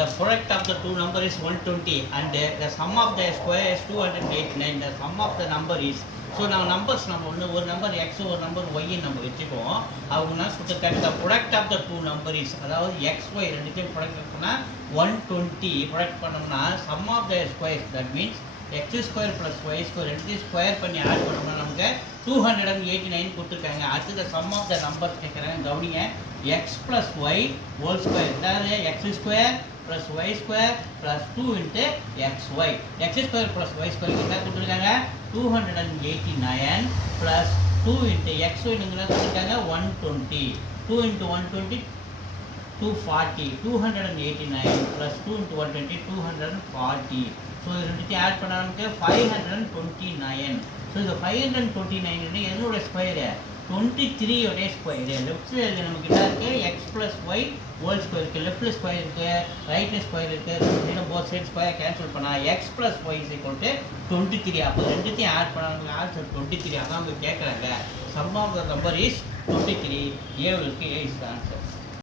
the product of the two number is 120 and the sum of the square is 289. The sum of the number is, so நம்ம numbers நம்ம ஒன்று ஒரு number X ஒரு number ஒய்ன்னு நம்ம வச்சுக்குவோம். அவங்க என்ன சொல்லிருக்காங்க, the product of the two number is, அதாவது எக்ஸ் ஒய் ரெண்டுத்தையும் ப்ராடக்ட் பண்ணால் 120 ப்ராடக்ட் பண்ணோம்னா sum of the square, that means X square plus Y square ரெண்டுத்தையும் ஸ்கொயர் பண்ணி ஆட் பண்ணோம்னா நமக்கு 289 கொடுத்துருக்காங்க. அடுத்தது சம் ஆஃப் த நம்பர்ஸ் கேட்குறாங்க, கவனிங்க. X plus Y whole square, அதாவது x square plus y square plus 2 into xy. x square plus y square என்ன கொடுத்துருக்காங்க, 289 plus 2 into xy என்ன கொடுத்துருக்காங்க, 120. 2 into 120 240. 289 plus 2 into 120 240. ஸோ இது ரெண்டுத்தையும் ஆட் பண்ண நமக்கு 529. ஸோ இந்த 529 என்னோட ஸ்கொயரு 23 உடைய ஸ்கொயரு. லெஃப்ட் சைடில் நமக்கு என்ன இருக்குது, X plus Y whole square இருக்குது, லெஃப்டில் ஸ்கொயர் இருக்குது, ரைட்டில் ஸ்கொயர் இருக்குது. போத் சைட் ஸ்கொயர் கேன்சல் பண்ணால் X plus Y is equal to 23. அப்போ ரெண்டுத்தையும் ஆட் பண்ணாங்க, ஆன்சர் 23. அதான் அவங்க கேட்குறாங்க. Sum of the number is 23. A இருக்கு, ஏ இஸ் த ஆன்சர்.